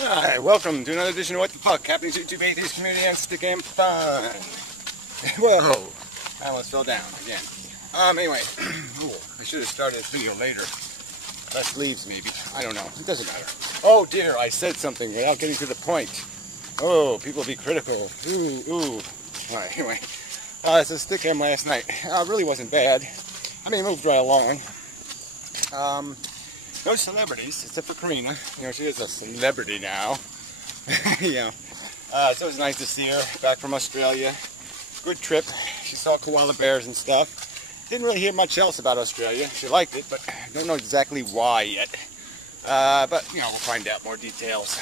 Hi, welcome to another edition of What the Fuck, happening to YouTube atheist community and stick and fun. Whoa, I almost fell down again. Anyway, ooh, I should have started this video later. Less leaves maybe, I don't know, it doesn't matter. Oh dear, I said something without getting to the point. Oh, people be critical. Ooh. Alright, anyway, it's a stick cam last night. Really wasn't bad. I mean, it moved right along. No celebrities, except for Karina. You know, she is a celebrity now. Yeah. So it was nice to see her back from Australia. Good trip. She saw koala bears and stuff. Didn't really hear much else about Australia. She liked it, but I don't know exactly why yet. But, you know, we'll find out more details.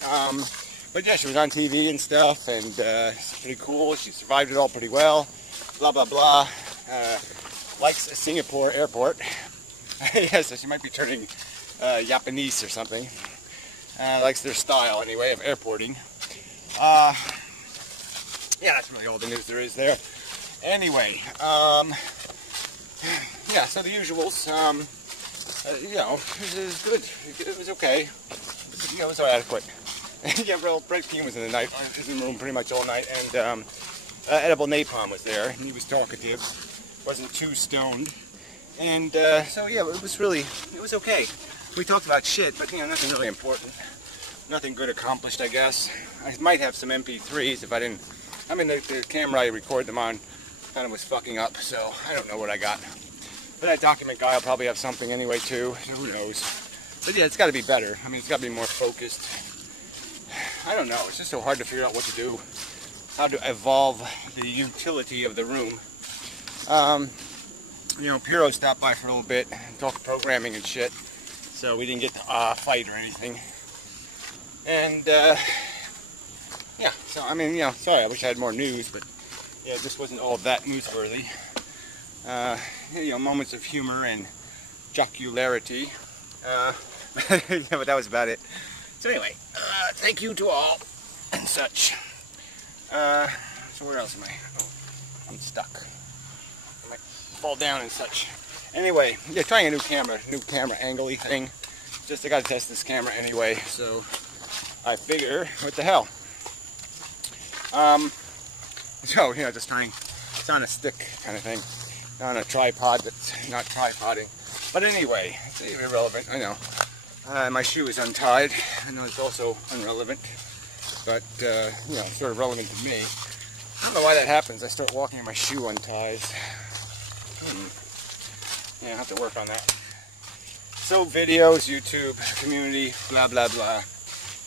But yeah, she was on TV and stuff, and it's pretty cool. She survived it all pretty well. Blah, blah, blah. Likes Singapore airport. Yeah, so she might be turning Japanese or something. Likes their style, anyway, of airporting. Yeah, that's really all the news there is there. Anyway, yeah, so the usuals, you know, it was good. It was okay. It was adequate. Yeah, well, Brett Keane was in the room pretty much all night, and Edible Napalm was there, and he was talkative. Wasn't too stoned. And so yeah, it was okay. We talked about shit, but you know, nothing really important. Nothing good accomplished, I guess. I might have some MP3s if I didn't. I mean, the camera I record them on kind of was fucking up, so I don't know what I got. But that document guy will probably have something anyway too. Who knows? But yeah, it's got to be better. I mean, it's got to be more focused. I don't know. It's just so hard to figure out what to do, how to evolve the utility of the room. You know, Piro stopped by for a little bit and talked programming and shit, so we didn't get to fight or anything. And yeah, so I mean, you know, sorry, I wish I had more news, but yeah, it just wasn't all that newsworthy. You know, moments of humor and jocularity. Yeah, but that was about it. So anyway, thank you to all and such. So where else am I? Oh, I'm stuck. Fall down and such. Anyway, yeah, trying a new camera angle-y thing. Just I gotta test this camera anyway, so I figure, what the hell? So, you know, just trying, it's on a stick kind of thing, on a tripod that's not tripoding. But anyway, it's irrelevant, I know. My shoe is untied. I know it's also irrelevant, but, you know, sort of relevant to me. I don't know why that happens. I start walking and my shoe unties. Yeah, I have to work on that. So videos, YouTube, community, blah, blah, blah.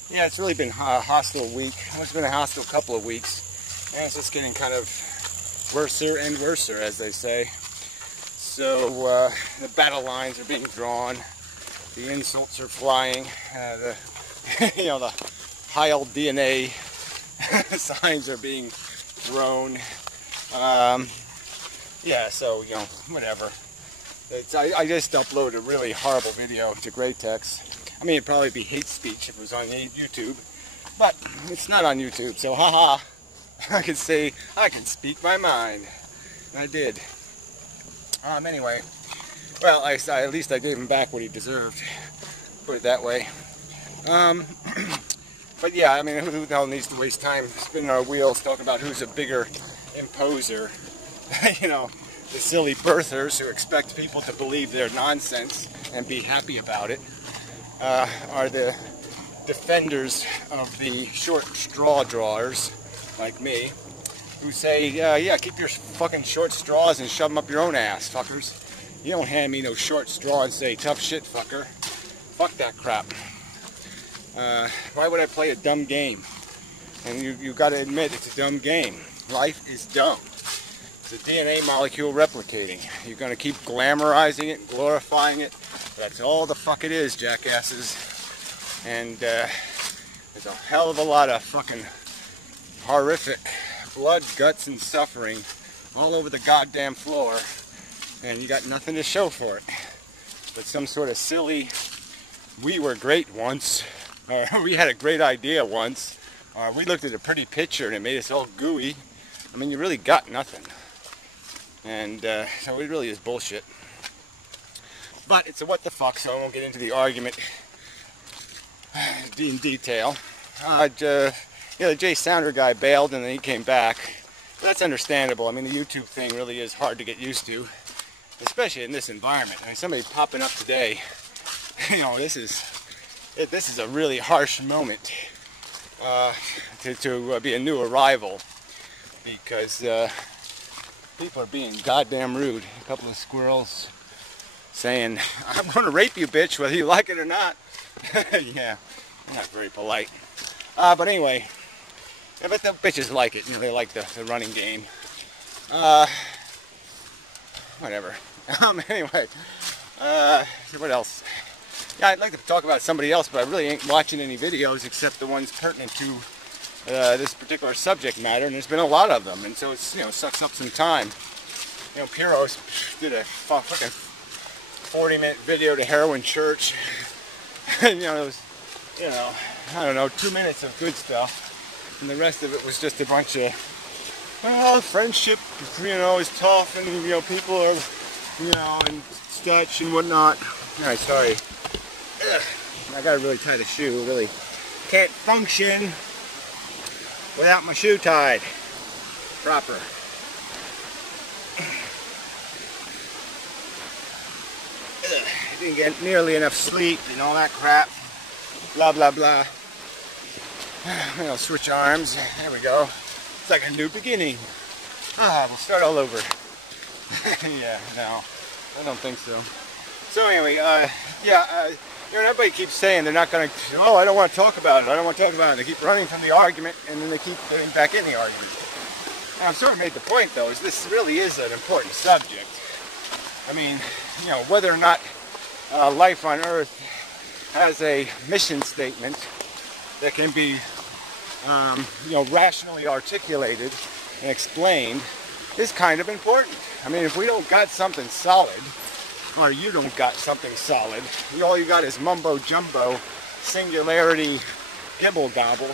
Yeah, it's really been a hostile week. It's been a hostile couple of weeks. And it's just getting kind of worser and worser, as they say. So the battle lines are being drawn. The insults are flying. You know, the Heil DNA signs are being thrown. Yeah, so, you know, whatever. I just uploaded a really horrible video to Greatex. I mean, it'd probably be hate speech if it was on YouTube. But it's not on YouTube, so haha. I can speak my mind. And I did. Anyway. Well, at least I gave him back what he deserved. Put it that way. But yeah, I mean, who the hell needs to waste time spinning our wheels talking about who's a bigger imposer? You know, the silly birthers who expect people to believe their nonsense and be happy about it are the defenders of the short straw drawers, like me, who say, yeah, keep your fucking short straws and shove them up your own ass, fuckers. You don't hand me no short straw and say, tough shit, fucker. Fuck that crap. Why would I play a dumb game? And you gotta admit it's a dumb game. Life is dumb. It's a DNA molecule replicating. You're going to keep glamorizing it, glorifying it. That's all the fuck it is, jackasses. And there's a hell of a lot of fucking horrific blood, guts, and suffering all over the goddamn floor. And you got nothing to show for it. But some sort of silly, we were great once, or we had a great idea once, or we looked at a pretty picture and it made us all gooey. I mean, you really got nothing. And so it really is bullshit. But it's a what the fuck, so I won't get into the argument. in detail. The Jay Sounder guy bailed and then he came back. But that's understandable. I mean, the YouTube thing really is hard to get used to, especially in this environment. I mean, somebody popping up today, you know, this is a really harsh moment to be a new arrival, because people are being goddamn rude. A couple of squirrels saying, "I'm going to rape you, bitch, whether you like it or not." Yeah, not very polite. But anyway, yeah, but the bitches like it. You know, they like the running game. Whatever. Anyway, what else? Yeah, I'd like to talk about somebody else, but I really ain't watching any videos except the ones pertinent to this particular subject matter, and there's been a lot of them, and so it's, you know, sucks up some time. You know, Piro's did a fucking 40-minute video to Heroin Church. And, you know, it was, you know, I don't know, 2 minutes of good stuff, and the rest of it was just a bunch of, well, friendship, you know, is tough, and, you know, people are, you know, and such and whatnot. Alright, sorry. Ugh. I gotta really tie the shoe, really. Can't function without my shoe tied proper. I didn't get nearly enough sleep and all that crap. Blah, blah, blah. You know, switch arms. There we go. It's like a new beginning. We'll start all over. Yeah, no, I don't think so. So anyway, you know, everybody keeps saying they're not going to, oh, I don't want to talk about it, I don't want to talk about it. They keep running from the argument, and then they keep getting back in the argument. And I've sort of made the point, though, is this really is an important subject. I mean, you know, whether or not life on Earth has a mission statement that can be, you know, rationally articulated and explained is kind of important. I mean, if we don't got something solid, or you don't got something solid, all you got is mumbo jumbo, singularity, gibble gobble,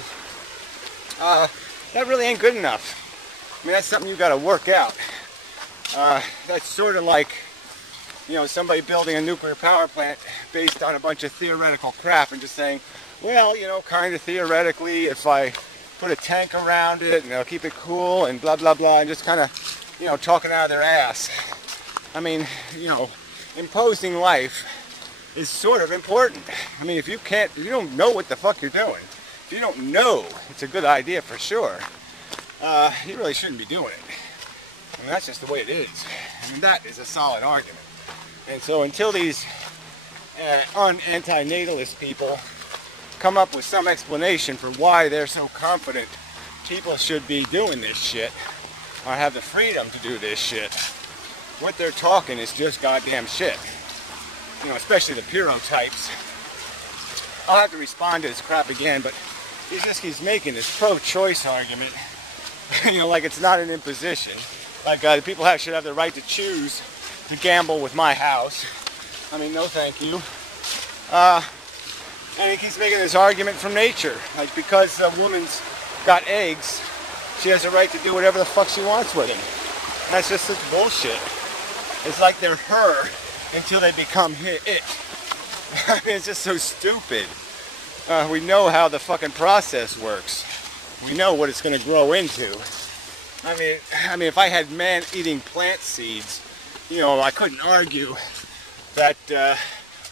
that really ain't good enough. I mean, that's something you got to work out. That's sort of like, you know, somebody building a nuclear power plant based on a bunch of theoretical crap and just saying, well, you know, kind of theoretically, if I put a tank around it and I'll keep it cool and blah, blah, blah, and just kind of, you know, talking out of their ass. I mean, you know, imposing life is sort of important. I mean, if you don't know what the fuck you're doing, if you don't know it's a good idea for sure, you really shouldn't be doing it. I mean, that's just the way it is. I mean, that is a solid argument. And so until these antinatalist people come up with some explanation for why they're so confident people should be doing this shit, or have the freedom to do this shit, what they're talking is just goddamn shit. You know, especially the Piro types. I'll have to respond to this crap again, but he just keeps making this pro-choice argument, you know, like it's not an imposition. Like people should have the right to choose to gamble with my house. I mean, no thank you. And he keeps making this argument from nature. Like, because a woman's got eggs, she has a right to do whatever the fuck she wants with them. And that's just such bullshit. It's like they're her until they become it. I mean, it's just so stupid. We know how the fucking process works. We know what it's going to grow into. I mean, if I had man-eating plant seeds, you know, I couldn't argue that,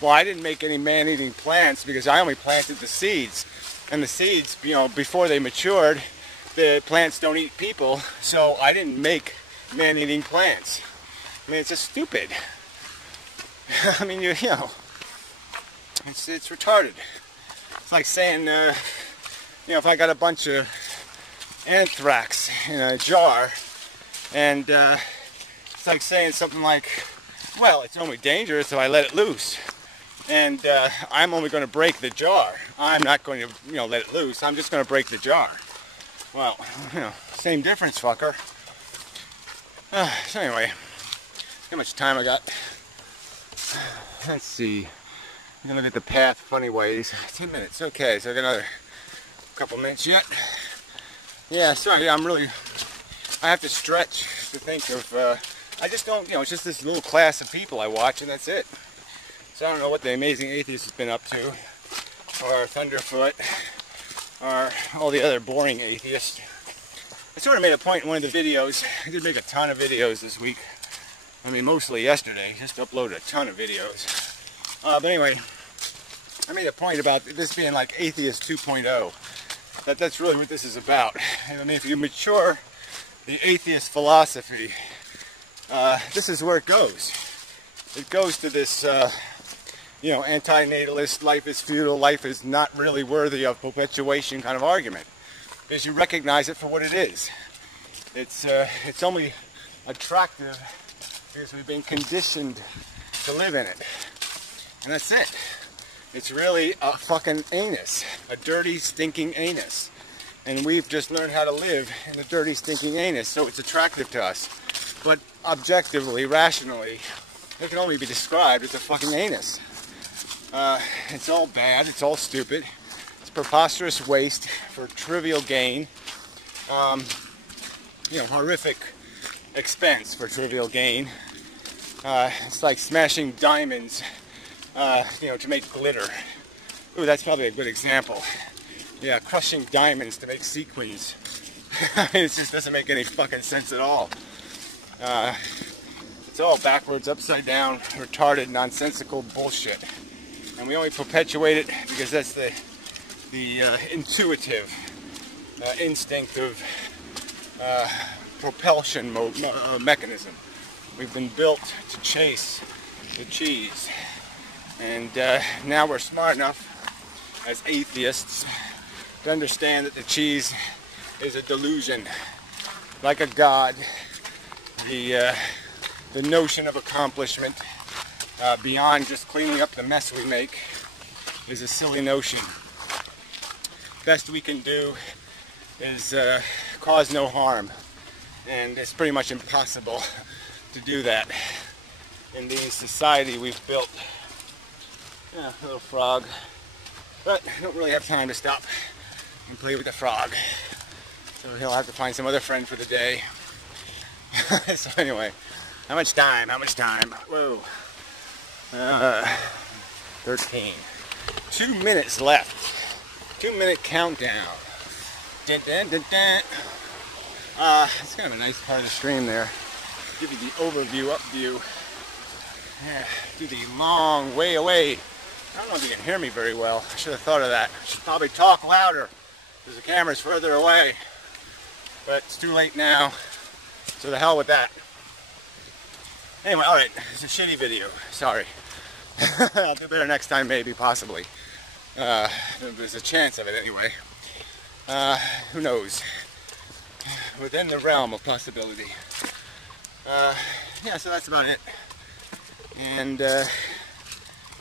well, I didn't make any man-eating plants because I only planted the seeds. And the seeds, you know, before they matured, the plants don't eat people, so I didn't make man-eating plants. I mean, it's just stupid. I mean, you know, it's retarded. It's like saying, you know, if I got a bunch of anthrax in a jar, and it's like saying something like, well, it's only dangerous if I let it loose, and I'm only going to break the jar. I'm not going to, you know, let it loose. I'm just going to break the jar. Well, you know, same difference, fucker. So anyway, how much time I got? Let's see. I'm gonna look at the path funny ways. 10 minutes. Okay, so I got another couple minutes yet. Yeah, sorry, I have to stretch to think of, I just don't, you know, it's just this little class of people I watch and that's it. So I don't know what the amazing atheist has been up to. or Thunderfoot, or all the other boring atheists. I sort of made a point in one of the videos. I did make a ton of videos this week. I mean, mostly yesterday. Just uploaded a ton of videos. But anyway, I made a point about this being like Atheist 2.0. That's really what this is about. I mean, if you mature the atheist philosophy, this is where it goes. It goes to this, you know, antinatalist, life is futile, life is not really worthy of perpetuation kind of argument. Because you recognize it for what it is. It's only attractive because we've been conditioned to live in it. And that's it. It's really a fucking anus. A dirty, stinking anus. And we've just learned how to live in a dirty, stinking anus, so it's attractive to us. But objectively, rationally, it can only be described as a fucking anus. It's all bad, it's all stupid. It's preposterous waste for trivial gain. You know, horrific expense for trivial gain. It's like smashing diamonds, you know, to make glitter. Ooh, that's probably a good example. Yeah, crushing diamonds to make sequins. It just doesn't make any fucking sense at all. It's all backwards, upside down, retarded, nonsensical bullshit. And we only perpetuate it because that's the intuitive instinct of propulsion mechanism. We've been built to chase the cheese. And now we're smart enough as atheists to understand that the cheese is a delusion, like a god. The notion of accomplishment beyond just cleaning up the mess we make is a silly notion. Best we can do is cause no harm, and it's pretty much impossible to do that in the society we've built. Yeah, little frog, but I don't really have time to stop and play with the frog, so he'll have to find some other friend for the day. So anyway, how much time? Whoa. 13. 2 minutes left. 2-minute countdown. Dun, dun, dun, dun. It's kind of a nice part of the stream there. Give you the overview, up view. Yeah, do the long way away. I don't know if you can hear me very well. I should have thought of that. I should probably talk louder because the camera's further away. But it's too late now. So the hell with that. Anyway, alright, it's a shitty video. Sorry. I'll do better next time, maybe, possibly. There's a chance of it anyway. Who knows? Within the realm of possibility. Yeah, so that's about it. And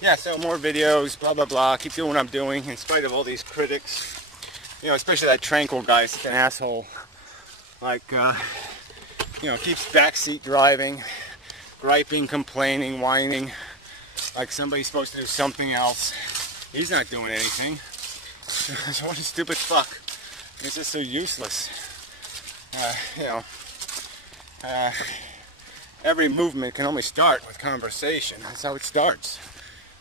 yeah, so more videos, blah blah blah. Keep doing what I'm doing in spite of all these critics. You know, especially that Tranquil guy, such an asshole. Like, you know, keeps backseat driving, griping, complaining, whining, like somebody's supposed to do something else. He's not doing anything. So what a stupid fuck. It's just so useless. You know, every movement can only start with conversation. That's how it starts.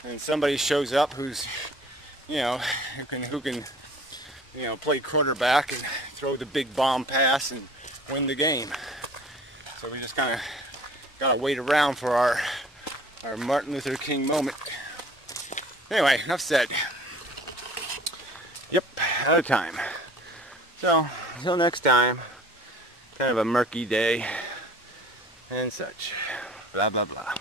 And somebody shows up who's, you know, who can, you know, play quarterback and throw the big bomb pass and win the game. So we just kind of gotta wait around for our Martin Luther King moment. Anyway, enough said. Yep, out of time. So, until next time, kind of a murky day and such. Blah, blah, blah.